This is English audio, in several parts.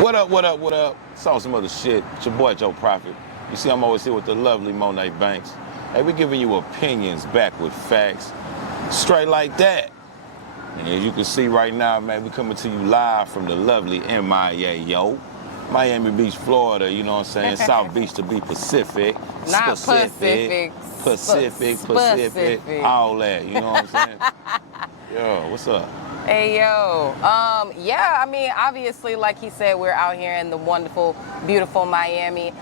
What up, what up, what up? Saw some other shit. It's your boy, Joe Prophet. You see, I'm always here with the lovely Monet Banks. Hey, we giving you opinions back with facts. Straight like that. And as you can see right now, man, we coming to you live from the lovely MIA, yo. Miami Beach, Florida, you know what I'm saying? South Beach to be Pacific. Not Pacific. Pacific. All that, you know what I'm saying? Yo, what's up? Hey, yo. Yeah, I mean, obviously, like he said, we're out here in the wonderful, beautiful Miami.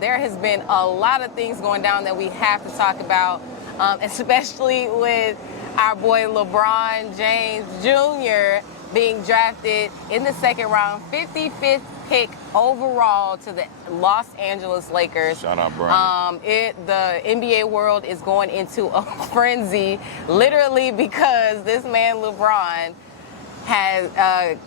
There has been a lot of things going down that we have to talk about, especially with our boy Lebron James Jr. being drafted in the second round, 55th pick overall to the Los Angeles Lakers. Shout out, Bronny. The NBA world is going into a frenzy, literally because this man LeBron has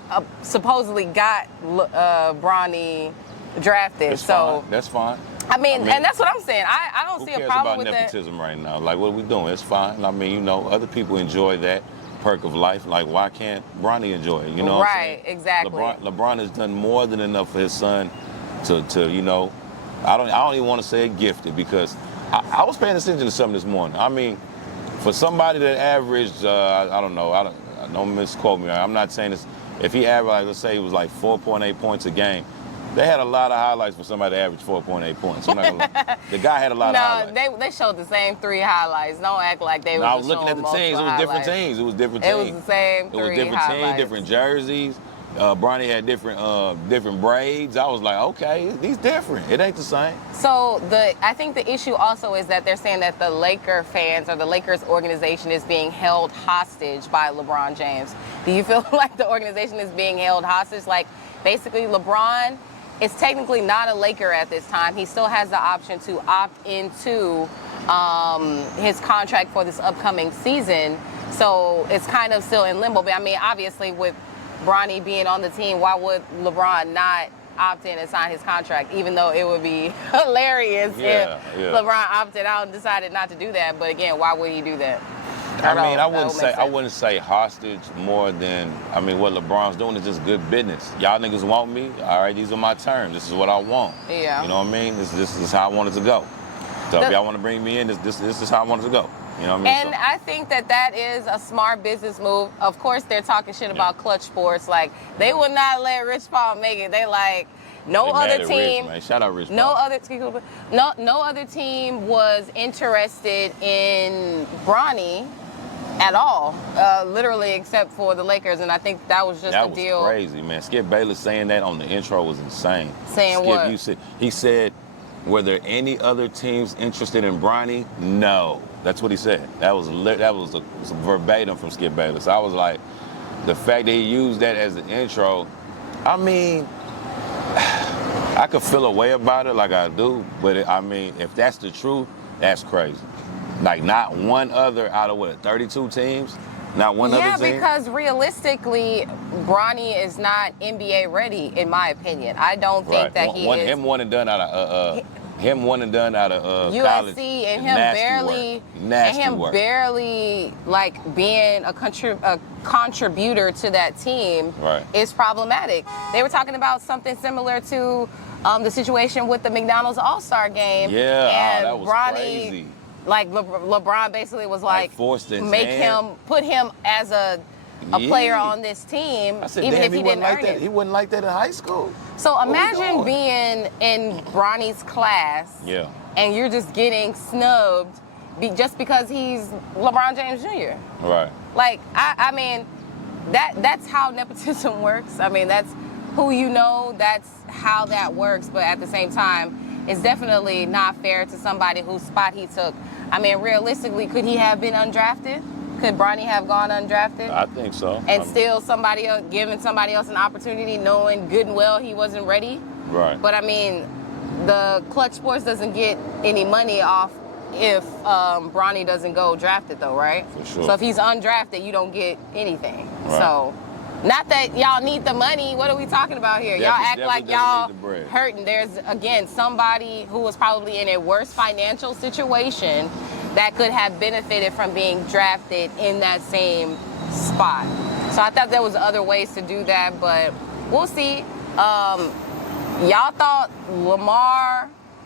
supposedly got Bronny drafted. That's fine. I mean, and that's what I'm saying. I don't see a problem with that. Who cares about nepotism right now? Like, what are we doing? It's fine. I mean, you know, other people enjoy that perk of life. Like, why can't Bronny enjoy it? You know what I'm saying? Right, exactly. LeBron has done more than enough for his son to you know, I don't even want to say gifted, because I was paying attention to something this morning. I mean, for somebody that averaged, I don't misquote me. I'm not saying this. If he averaged, like, let's say he was like 4.8 points a game, they had a lot of highlights for somebody that averaged 4.8 points. I'm not gonna lie. The guy had a lot of highlights. No, they showed the same 3 highlights. Don't act like they were. I was looking at the teams. It was different teams. It was different teams. It was the same 3 highlights. It was different teams, different jerseys. Bronny had different braids. I was like, okay, these different. It ain't the same. So I think the issue also is that they're saying that the Laker fans or the Lakers organization is being held hostage by LeBron James. Do you feel like the organization is being held hostage? Like, basically, LeBron is technically not a Laker at this time. He still has the option to opt into his contract for this upcoming season. So it's kind of still in limbo. But I mean, obviously, with Bronny being on the team, why would LeBron not opt in and sign his contract? Even though it would be hilarious if LeBron opted out and decided not to do that. But again, why would he do that? I wouldn't say hostage more than, I mean, what LeBron's doing is just good business. Y'all niggas want me? All right, these are my terms. This is what I want. Yeah. You know what I mean? This is how I want it to go. So if y'all want to bring me in, this is how I want it to go. You know what I mean? And I think that is a smart business move. Of course, they're talking shit about clutch sports. Like, they would not let Rich Paul make it. They like, no other team. Rich, man. Shout out Rich Paul. No other team was interested in Bronny at all, literally, except for the Lakers, and I think that was just a deal. That was crazy, man. Skip Bayless saying that on the intro was insane. Saying what? He said, were there any other teams interested in Bronny? No. That's what he said. That was verbatim from Skip Bayless. I was like, the fact that he used that as the intro, I mean, I could feel a way about it like I do, but I mean, if that's the truth, that's crazy. Like, not one other out of 32 teams? Not one other team? Yeah, because realistically, Bronny is not NBA ready, in my opinion. I don't think that he is. Him one and done out of college. USC, and him barely like being a contributor to that team is problematic. They were talking about something similar to the situation with the McDonald's All-Star game. Yeah, and that was Bronny, crazy. Like, put him as a player on this team, I said, even damn, if he didn't earn it. He wasn't like that in high school. So imagine being in Bronny's class, and you're just getting snubbed just because he's LeBron James Jr. Right. Like, I mean, that's how nepotism works. I mean, that's who you know, that's how that works. But at the same time, it's definitely not fair to somebody whose spot he took. I mean, realistically, could he have been undrafted? Could Bronny have gone undrafted? I think so. And still giving somebody else an opportunity, knowing good and well he wasn't ready? Right. But I mean, the clutch sports doesn't get any money off if Bronny doesn't go drafted, though, right? For sure. So if he's undrafted, you don't get anything. Right. So, not that y'all need the money. What are we talking about here? Y'all act like y'all hurting. There's, again, somebody who was probably in a worse financial situation that could have benefited from being drafted in that same spot. So I thought there was other ways to do that, but we'll see. Y'all thought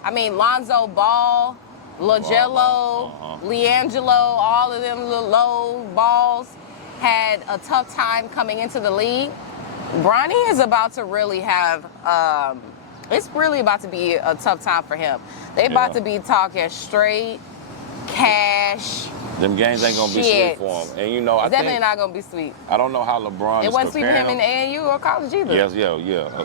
Lonzo Ball, LaGello, LiAngelo, all of them little low balls had a tough time coming into the league. Bronny is about to really have, it's really about to be a tough time for him. They about to be talking straight cash. Them games ain't gonna be sweet for him. And you know, I definitely think, not gonna be sweet. I don't know how LeBron It is wasn't sweet for him preparing in AAU or college either. Yes, yeah.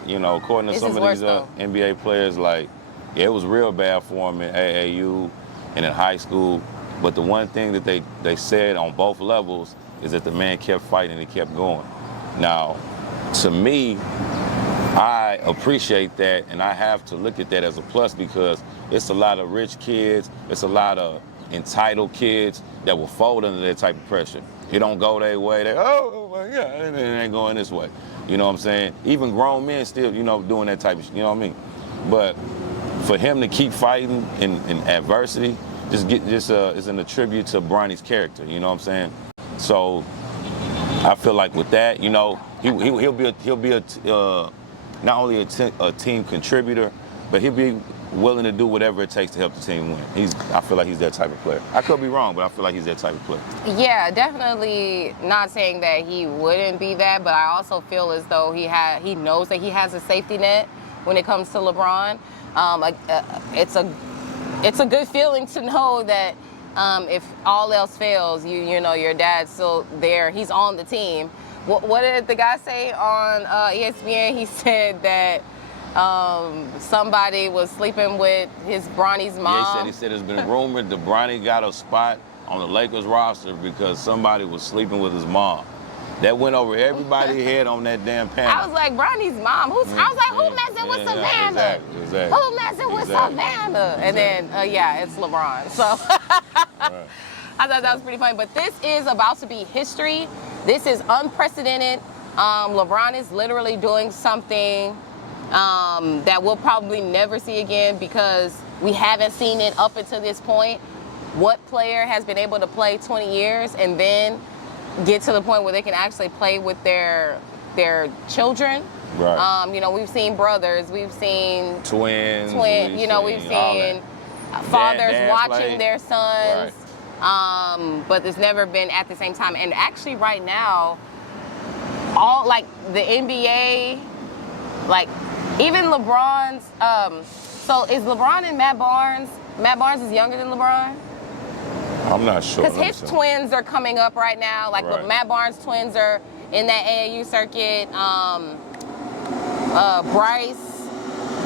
You know, according to This some is of worse, these though. NBA players, like, yeah, it was real bad for him in AAU and in high school. But the one thing that they said on both levels is that the man kept fighting and he kept going. Now, to me, I appreciate that, and I have to look at that as a plus because it's a lot of rich kids, it's a lot of entitled kids that will fold under that type of pressure. It don't go their way. They, oh my God, it ain't going this way. You know what I'm saying? Even grown men still, you know, doing that type of shit. You know what I mean? But for him to keep fighting in adversity, is an attribute to Bronny's character. You know what I'm saying? So I feel like with that, you know, he'll be not only a team contributor, but he'll be willing to do whatever it takes to help the team win. I feel like he's that type of player. I could be wrong, but I feel like he's that type of player. Yeah, definitely not saying that he wouldn't be that, but I also feel as though he knows that he has a safety net when it comes to LeBron. It's a good feeling to know that if all else fails, you know your dad's still there. He's on the team. What did the guy say on ESPN? He said that somebody was sleeping with Bronny's mom. Yeah, he said it's been rumored that Bronny got a spot on the Lakers roster because somebody was sleeping with his mom. That went over everybody's head on that damn panel. I was like, Bronny's mom? I was like, who messing with Savannah? Exactly. Who messing with Savannah? And then, it's LeBron. So Right. I thought that was pretty funny. But this is about to be history. This is unprecedented. LeBron is literally doing something that we'll probably never see again because we haven't seen it up until this point. What player has been able to play 20 years and then get to the point where they can actually play with their children? Right. You know, we've seen brothers, we've seen twins. You know, we've seen fathers watching their sons. Right. But there's never been at the same time. And actually right now, all like the NBA, like even LeBron's, so is LeBron and Matt Barnes is younger than LeBron? I'm not sure. Because his twins are coming up right now. Like Right. Matt Barnes' twins are in that AAU circuit. Bryce,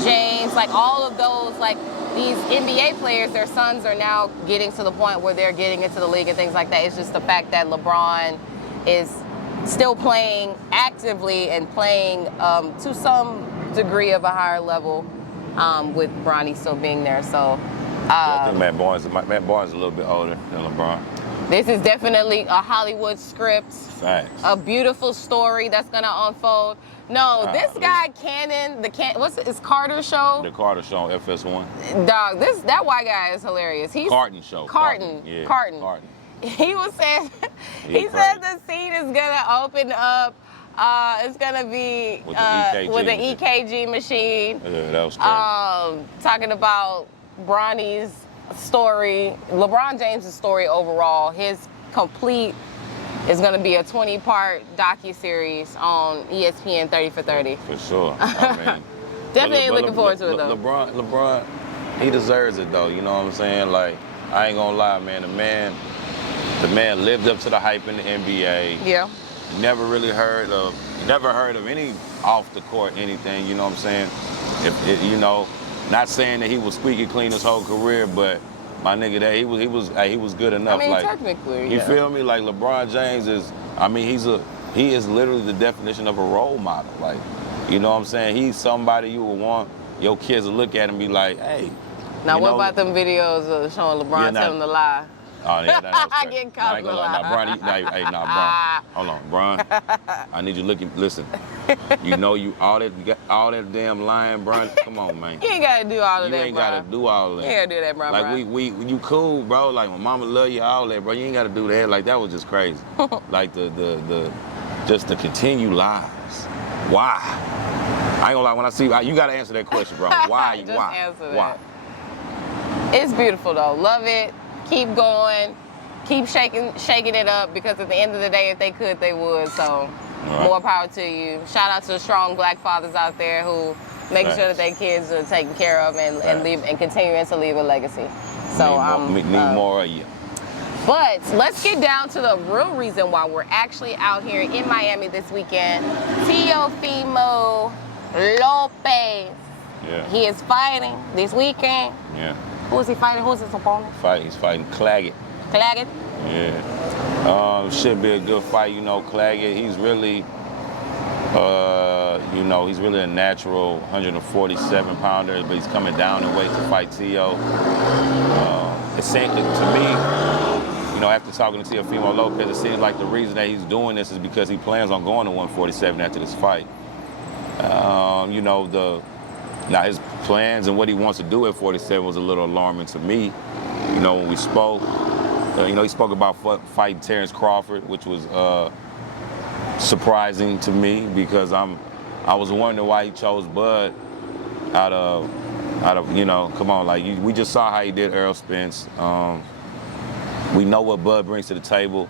James, like all of those, like these NBA players, their sons are now getting to the point where they're getting into the league and things like that. It's just the fact that LeBron is still playing actively and playing to some degree of a higher level with Bronny still being there. So I think Matt Barnes is a little bit older than LeBron. This is definitely a Hollywood script. Facts. A beautiful story that's gonna unfold. No, this guy Cannon, what's his Carter show? The Carter Show on FS1. Dog, that white guy is hilarious. He's Carton Show. Carton. Yeah. Carton. He was saying, he said the scene is gonna open up. It's gonna be with an EKG machine. Yeah, that was crazy. Talking about Bronny's story, LeBron James' story overall. His complete is going to be a 20-part docuseries on ESPN 30 for 30. For sure. I mean, Definitely looking forward to it, though. LeBron, he deserves it, though. You know what I'm saying? Like, I ain't gonna lie, man. The man lived up to the hype in the NBA. Yeah. Never heard of any off the court anything. You know what I'm saying? You know, not saying that he was squeaky clean his whole career, but my nigga, that he was good enough. I mean, like, technically, you feel me? Like LeBron James is. I mean, he is literally the definition of a role model. Like, you know what I'm saying? He's somebody you would want your kids to look at and be like, hey. Now, what about them videos of showing LeBron telling the lie? Oh, yeah, that was Getting caught in the lie. Bron. Hold on, Bron. I need you listen. You know all that damn lying, Bron. Come on, man. You ain't gotta do all of that, You ain't gotta do all of that. You ain't gotta do that, bro. Like you cool, bro. Like my mama love you, all that, bro. You ain't gotta do that. Like that was just crazy. Like just the continued lies. Why? I ain't gonna lie, when I see, you gotta answer that question, bro. Why? Just why? answer that. Why? It's beautiful though. Love it. Keep going. Keep shaking it up, because at the end of the day, if they could, they would. So more power to you. Shout out to the strong black fathers out there who making sure that their kids are taken care of and leave and continuing to leave a legacy. So need more of you. But let's get down to the real reason why we're actually out here in Miami this weekend. Teofimo Lopez. Yeah. He is fighting this weekend. Yeah. Who is he fighting? Who is his opponent? He's fighting Claggett. Claggett? Yeah. Should be a good fight. You know, Claggett, he's really, he's really a natural 147-pounder, but he's coming down in weight to fight Teo. It seems to me, after talking to Teofimo Lopez, it seems like the reason that he's doing this is because he plans on going to 147 after this fight. Now his plans and what he wants to do at 47 was a little alarming to me. When we spoke, he spoke about fighting Terrence Crawford, which was surprising to me because I was wondering why he chose Bud out of come on, like we just saw how he did Errol Spence. We know what Bud brings to the table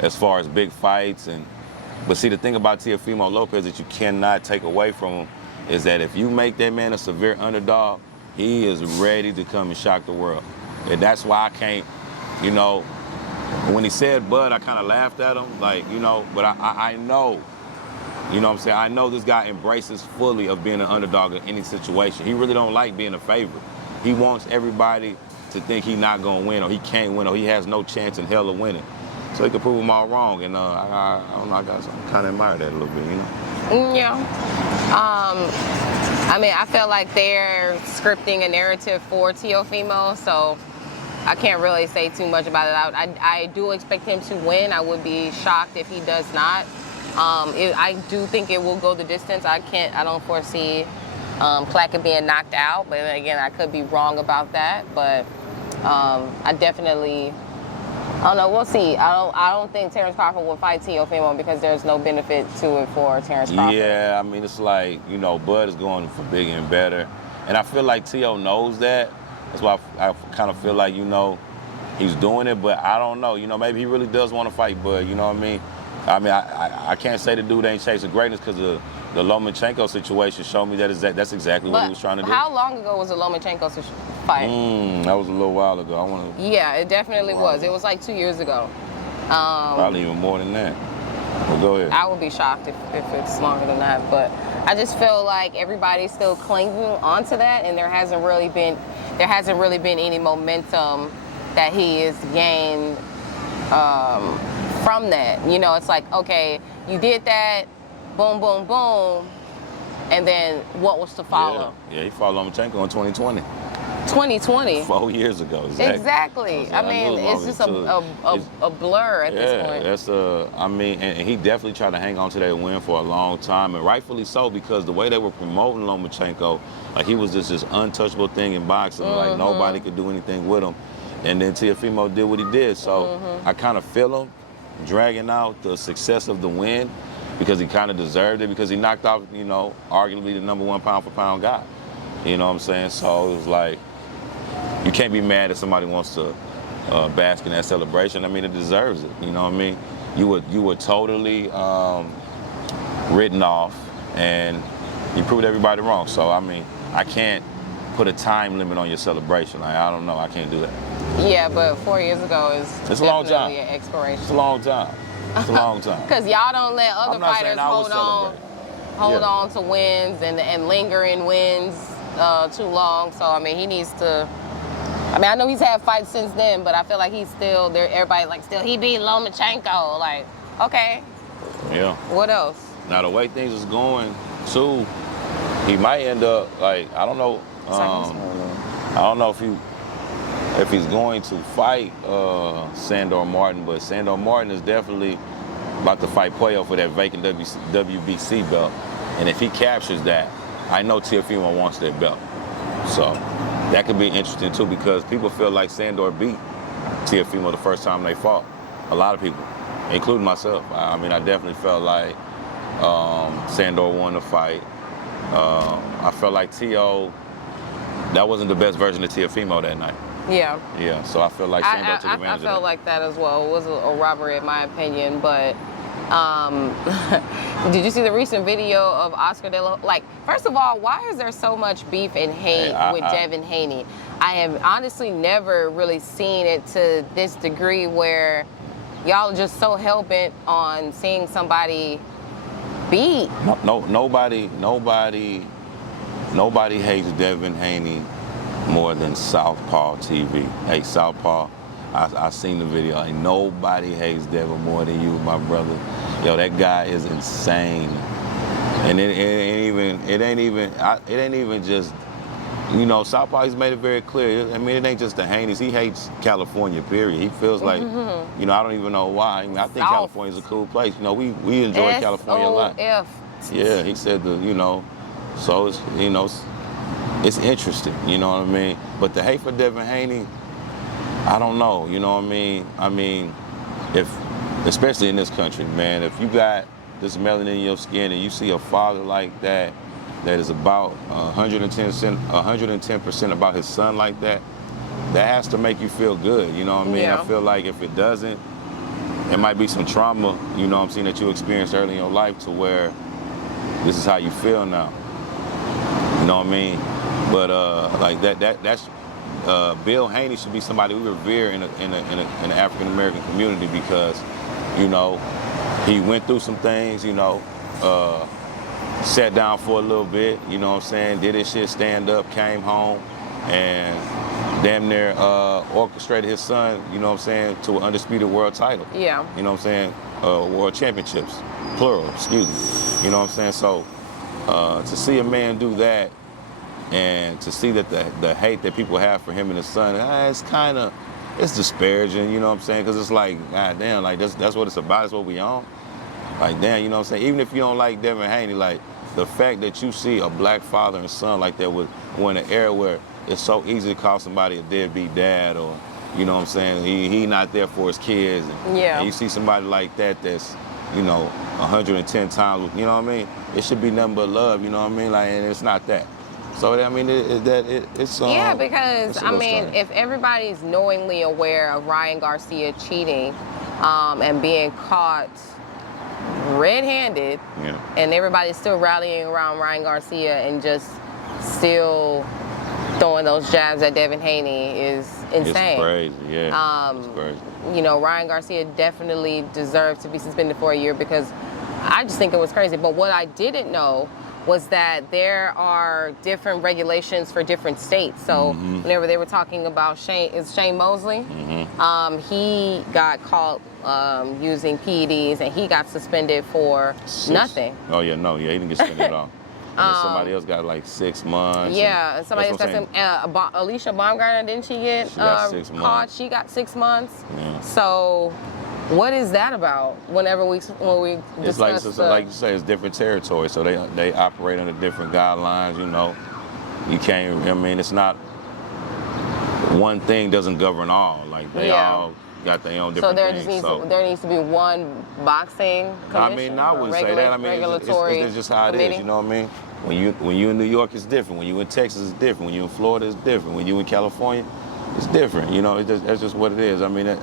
as far as big fights, but see, the thing about Teofimo Lopez that you cannot take away from him is that if you make that man a severe underdog, he is ready to come and shock the world. And that's why I can't, when he said Bud, I kind of laughed at him, but I know, what I'm saying? I know this guy embraces fully of being an underdog in any situation. He really don't like being a favorite. He wants everybody to think he's not going to win, or he can't win, or he has no chance in hell of winning. So he can prove them all wrong. And I don't know, I kind of admire that a little bit, Yeah. I feel like they're scripting a narrative for Teofimo, so I can't really say too much about it. I do expect him to win. I would be shocked if he does not. I do think it will go the distance. I don't foresee Claggett being knocked out, but again, I could be wrong about that. But I definitely, I don't know. We'll see. I don't think Terrence Crawford will fight Teofimo because there's no benefit to it for Terrence Crawford. Yeah, it's like, Bud is going for bigger and better. And I feel like Teo knows that. That's why I kind of feel like, he's doing it, but I don't know. Maybe he really does want to fight Bud, you know what I mean? I can't say the dude ain't chasing greatness because the Lomachenko situation showed me that's exactly what he was trying to do. How long ago was the Lomachenko fight? That was a little while ago. Yeah, it definitely was. It was like 2 years ago. Probably even more than that. Well, go ahead. I would be shocked if it's longer than that, but I just feel like everybody's still clinging onto that, and there hasn't really been any momentum that he has gained from that. It's like, okay, you did that, boom, boom, boom, and then what was to follow? Yeah, he fought Lomachenko in 2020. 2020? 4 years ago. Exactly. It's just a blur at this point. And he definitely tried to hang on to that win for a long time, and rightfully so, because the way they were promoting Lomachenko, like he was just this untouchable thing in boxing, like nobody could do anything with him. And then Teofimo did what he did, so I kind of feel him dragging out the success of the win because he kind of deserved it, because he knocked out, arguably the number one pound for pound guy. You know what I'm saying? So it was like, you can't be mad if somebody wants to bask in that celebration. It deserves it. You know what I mean? You were totally written off, and you proved everybody wrong. So I can't put a time limit on your celebration. I don't know. I can't do that. Yeah, but 4 years ago is a long time. An expiration. It's a long time. It's a long time. Because y'all don't let other fighters hold on to wins and linger in wins too long. So he needs to. I know he's had fights since then, but I feel like he's still there. Everybody he beat Lomachenko. Like, okay. Yeah. What else? Now the way things is going too, he might end up I don't know. I don't know if he's going to fight Sandor Martin, but Sandor Martin is definitely about to fight Puello for that vacant WBC belt. And if he captures that, I know Teofimo wants that belt. So that could be interesting too, because people feel like Sandor beat Teofimo the first time they fought. A lot of people, including myself. I definitely felt like Sandor won the fight. I felt like T.O., that wasn't the best version of Teofimo that night. Yeah. Yeah, so I feel like Sambo took advantage I of felt that. like that as well. It was a robbery in my opinion, but did you see the recent video of Oscar De La... Like, first of all, why is there so much beef and hate with Devin Haney? I have honestly never really seen it to this degree where y'all are just so hell-bent on seeing somebody beat. Nobody hates Devin Haney more than Southpaw TV. Hey, Southpaw, I seen the video. Ain't nobody hates Devin more than you, my brother. Yo, that guy is insane. And it ain't even just, you know, Southpaw, he's made it very clear. I mean, it ain't just the Haneys. He hates California, period. He feels like, you know, I don't even know why. I mean, I think California's a cool place. You know, we enjoy California a lot. Yeah, he said you know, so it's, you know, it's interesting, you know what I mean? But the hate for Devin Haney, I don't know, you know what I mean? I mean, especially in this country, man, if you got this melanin in your skin and you see a father like that is about 110% about his son like that, that has to make you feel good, you know what I mean? Yeah. I feel like if it doesn't, it might be some trauma, you know what I'm saying, that you experienced early in your life to where this is how you feel now. You know what I mean? But like that's Bill Haney should be somebody we revere in the African American community because, you know, he went through some things, you know, sat down for a little bit, you know what I'm saying, did his shit, stand up, came home, and damn near orchestrated his son, you know what I'm saying, to an undisputed world title. Yeah. You know what I'm saying? World championships, plural, excuse me. You know what I'm saying? So to see a man do that and to see that the hate that people have for him and his son, it's disparaging, you know what I'm saying? Because it's like, God damn, like that's what it's about, that's what we on. Like, damn, you know what I'm saying? Even if you don't like Devin Haney, like, the fact that you see a black father and son like that we're in an era where it's so easy to call somebody a deadbeat dad or, you know what I'm saying, he not there for his kids. And you see somebody like that's, you know, 110 times, you know what I mean? It should be nothing but love, you know what I mean? Like, and it's not that. So, I mean, it's yeah, because, I mean, strange. if everybody's knowingly aware of Ryan Garcia cheating and being caught red-handed, and everybody's still rallying around Ryan Garcia and just still throwing those jabs at Devin Haney is insane. It's crazy, yeah. It's crazy. You know, Ryan Garcia definitely deserved to be suspended for a year because I just think it was crazy. But what I didn't know was that there are different regulations for different states. So whenever they were talking about Shane Mosley, he got caught using PEDs and he got suspended for nothing. Oh yeah, no, yeah, he didn't get suspended at all. And somebody else got like 6 months. Yeah, and somebody else got some. Alicia Baumgartner, didn't she get got 6 months. caught? She got 6 months. Yeah. So, what is that about? When we it's discuss like you say, it's different territory, so they operate under different guidelines. You know, you can't. I mean, it's not one thing doesn't govern all. Like they all got their own different things. There needs to be one boxing commission. I mean, I wouldn't say that. I mean, it's just how it is. You know what I mean? When you in New York, it's different. When you in Texas, it's different. When you in Florida, it's different. When you in California, it's different. You know, that's just what it is. I mean, I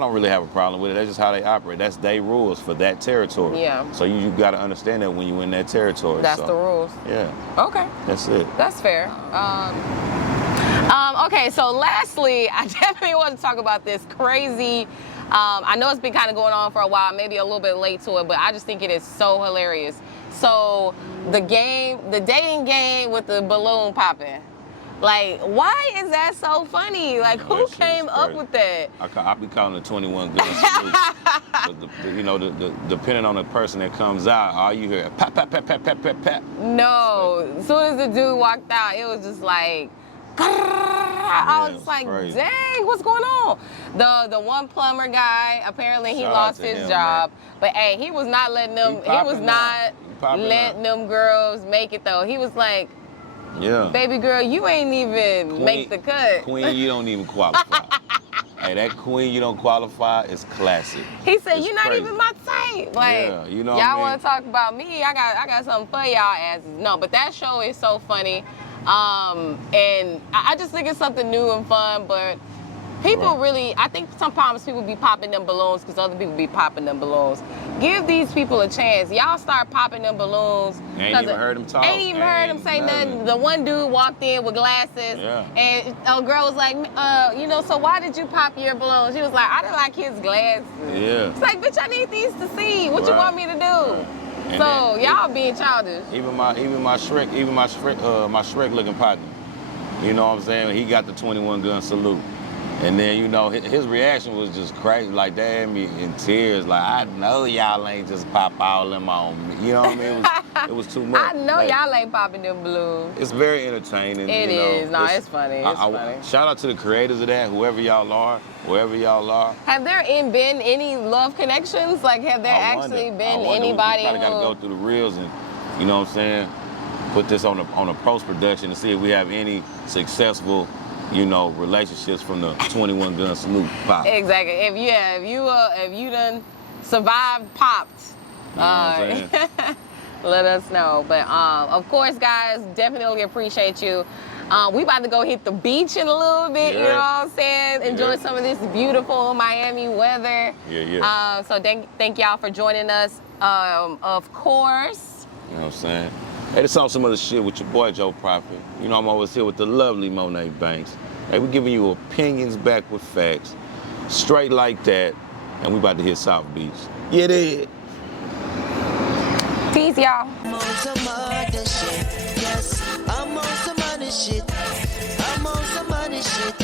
don't really have a problem with it. That's just how they operate. That's their rules for that territory. Yeah. So you got to understand that when you're in that territory. That's the rules. Yeah. Okay. That's it. That's fair. Okay, so lastly, I definitely want to talk about this crazy. I know it's been kind of going on for a while, maybe a little bit late to it, but I just think it is so hilarious. So the dating game with the balloon popping. Like, why is that so funny? Like, who came up with that? I be calling it 21 gun salute. You know, depending on the person that comes out, all you hear, pap, pap, pap, pap, pap, pap, pap. No, as soon as the dude walked out, it was just like, I was like, crazy. dang, what's going on? The one plumber guy, apparently he lost his job. Man. But hey, he was not letting them them girls make it though. He was like, baby girl, you ain't even make the cut. Queen, you don't even qualify. Hey, that queen you don't qualify is classic. He said, It's "You're not crazy. even my type." Like, Yeah, you know y'all what I mean? want to talk about me? I got something for y'all asses. No, but that show is so funny, and I just think it's something new and fun. But people really, I think sometimes people be popping them balloons because other people be popping them balloons. Give these people a chance. Y'all start popping them balloons. Ain't even heard him talk. Ain't even heard him say nothing. The one dude walked in with glasses, and a girl was like, so why did you pop your balloons? She was like, I didn't like his glasses. Yeah. It's like, bitch, I need these to see. What you want me to do? And So then, y'all being childish. Even my Shrek looking partner. You know what I'm saying? He got the 21 gun salute. And then, his reaction was just crazy. Like, that had me in tears. Like, I know y'all ain't just pop all them on me. You know what I mean? It was too much. I know y'all ain't popping them balloons. It's very entertaining. It is. No, it's funny. It's funny. Shout out to the creators of that, whoever y'all are, wherever y'all are. Have there been any love connections? Like, have there actually been anybody We probably got to go through the reels and, you know what I'm saying, put this on a post-production to see if we have any successful relationships from the 21 gun salute pop. Exactly. If you done survived popped, You know what I'm saying? let us know. But of course, guys, definitely appreciate you. We about to go hit the beach in a little bit. Yeah. You know what I'm saying? Enjoy some of this beautiful Miami weather. Yeah. So thank y'all for joining us. Of course. You know what I'm saying? Hey, this on some other shit with your boy Joe Prophet. I'm always here with the lovely Monet Banks. Hey, we giving you opinions back with facts, straight like that, and we about to hit South Beach. Yeah, it. Peace, y'all. I'm on some other shit. Yes, I'm on some other shit. I'm on some other shit.